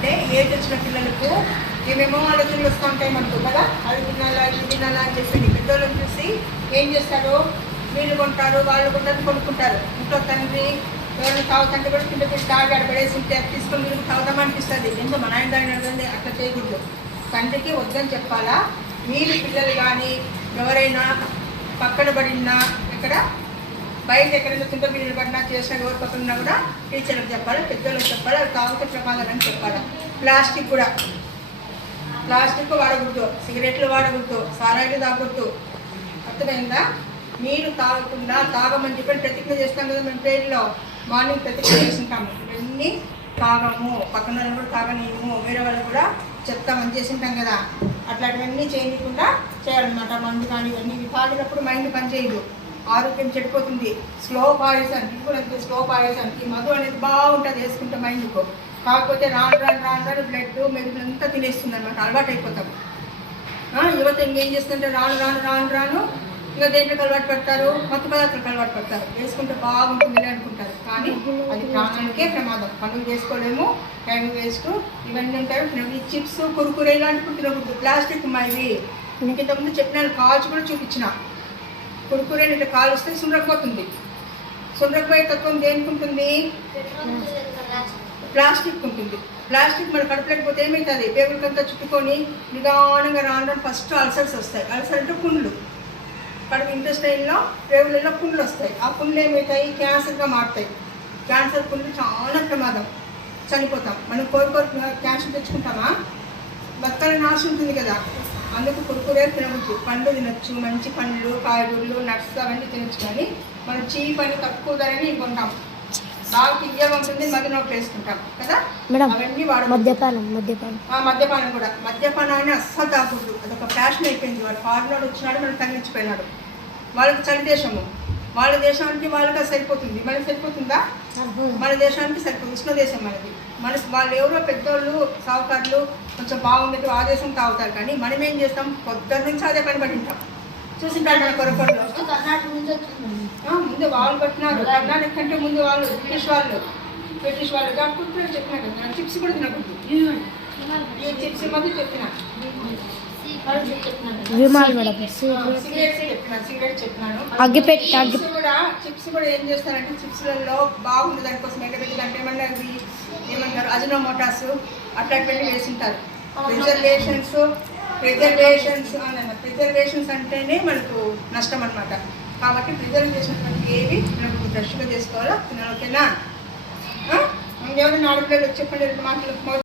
ఏంటంటే ఏజ్ వచ్చిన పిల్లలకు ఏమేమో ఆలోచనలు వస్తూ ఉంటాయి మనకు కదా, అది తినాలా ఇది తినాలా అని చెప్పి పెద్దోళ్ళని చూసి ఏం చేస్తారు, వీళ్ళు కొంటారు వాళ్ళు కొంటారు కొనుక్కుంటారు. ఇంట్లో తండ్రి ఎవరైనా తాగుతుంటే కూడా కింద పెట్టి తాగి అడపడేసి ఉంటే తీసుకొని వీళ్ళకి తాగుదామనిపిస్తుంది. ఎంతో మన ఆయన దాన్ని అడగండి, అట్లా చేయకూడదు. తండ్రికి వద్దని చెప్పాలా. మీరు పిల్లలు కానీ ఎవరైనా పక్కన పడినా ఎక్కడ బయట ఎక్కడైనా కింద పిల్లలు పడినా చేసిన ఎవరు పక్కన ఉన్నా కూడా టీచర్లకు చెప్పాలి, పెద్దలకు చెప్పాలి, అది తాగితే ప్రమాదం అని చెప్పాలి. ప్లాస్టిక్ కూడా ప్లాస్టిక్ వాడకూడదు, సిగరెట్లు వాడకూడదు, సారాయిలు తాగకూడదు. అర్థమైందా? నీళ్ళు తాగకుండా తాగమని చెప్పి ప్రతిజ్ఞ చేస్తాం కదా మేము ట్రైన్లో, మార్నింగ్ ప్రతిజ్ఞ చేసుకుంటాము. ఇవన్నీ తాగము, పక్కన వాళ్ళు కూడా తాగనీయము, వేరే వాళ్ళు కూడా చెప్తామని చేసింటాం కదా, అట్లాంటివన్నీ చేయకుండా చేయాలన్నమాట. మందు కానీ ఇవన్నీ తాగినప్పుడు మైండ్ పనిచేయదు, ఆరోగ్యం చెడిపోతుంది. స్లో పాయిజన్, ఇప్పుడు అంతే స్లో పాయిజన్. ఈ మధు అనేది బాగుంటుంది వేసుకుంటే మైండ్కు, కాకపోతే రాను రాను రాను రాను బ్లడ్ మెరుగులంతా తినేస్తుంది అనమాట, అలవాటు అయిపోతాం. యువత ఇంకేం చేస్తుంటే రాను రాను రాను రాను ఇంకా దేంట్లోకి అలవాటు పడతారు, మత్తు పదార్థాలకు అలవాటు పడతారు. వేసుకుంటే బాగుంటుంది అనుకుంటారు, కానీ అది ప్రాణానికే ప్రమాదం. పనులు చేసుకోలేము, టైం వేస్ట్, ఇవన్నీ ఉంటారు. ఈ చిప్స్ కురుకురే ఇలాంటి తినకూడదు. ప్లాస్టిక్ ఇవి ఇంక ఇంతకుముందు చెప్పిన కాల్చి కూడా చూపించిన. కురుకురే ఇట్లా కాలుస్తే సుండ్రకపోతుంది. సుండ్రకపోయే తత్వం దేనికి ఉంటుంది? ప్లాస్టిక్ ఉంటుంది. ప్లాస్టిక్ మన కడుపులేకపోతే ఏమవుతుంది, పేగులకంతా చుట్టుకొని నిదానంగా రాను ఫస్ట్ అల్సర్స్ వస్తాయి. అల్సర్ అంటే పుండ్లు, కడుపు ఇంటెస్టైన్లో పేగులలో పుండ్లు వస్తాయి. ఆ పుండ్లు ఏమవుతాయి, క్యాన్సర్గా మారుతాయి. క్యాన్సర్ పుండ్లు చాలా ప్రమాదం, చనిపోతాం. మనం కోరుకోరు క్యాన్సర్ తెచ్చుకుంటామా? బతకాలని ఆశ ఉంటుంది కదా, అందుకు కురుకురే తినవచ్చు. పండ్లు తినచ్చు, మంచి పండ్లు, కాయగూరలు, నట్స్ అవన్నీ తినచ్చు. కానీ మనం చీప్ అని తక్కువ ధరని కొంటాం, బాగా తియ్యగా ఉంటుంది, మధ్య నోట్లు వేసుకుంటాం కదా, అవన్నీ వాడు. మద్యపానం కూడా, మద్యపానాన్ని అస్సలు తాగకూడదు. అదొక ఫ్యాషన్ అయిపోయింది. వాడు ఫారినర్ వచ్చినాడు, మనం తగ్గించిపోయినాడు. వాళ్ళకి చలి దేశము, వాళ్ళ దేశానికి వాళ్ళకి సరిపోతుంది. మనకి సరిపోతుందా? మన దేశానికి సరిపోతుంది, ఉష్ణ దేశం మనది. వాళ్ళు ఎవరో పెద్దోళ్ళు సావుకారులు కొంచెం బాగుండేది ఆ దేశం తాగుతారు, కానీ మనం ఏం చేస్తాం, పొద్దున్న నుంచి అదే పని పట్టింటాం. చూసింటారు మన కొరకొండలో ముందు వాళ్ళు పట్టినారు. కర్ణాటక కంటే ముందు వాళ్ళు బ్రిటిష్ వాళ్ళు కాకుండా చెప్పినా కదా, చిప్స్ కూడా తినకూడదు. ఈ చిప్స్ మధ్య చెప్పిన చిప్స్ కూడా ఏం చేస్తారంటే, చిప్స్లలో బాగుంది దానికోసం ఎండబెట్టి దాంట్లో ఏమన్నా ఏమంటారు అజినోమోటాస్ అట్లాంటివన్నీ వేసింటారు. ప్రిజర్వేషన్స్ అంటేనే మనకు నష్టం అనమాట. కాబట్టి ప్రిజర్వ్ చేసినటువంటి ఏవి మనకు ఫ్రెష్గా చేసుకోవాలో తినాలి. ఓకేనా? ఇంకెవరైనా ఆడపిల్లలు చెప్పండి మాటలు.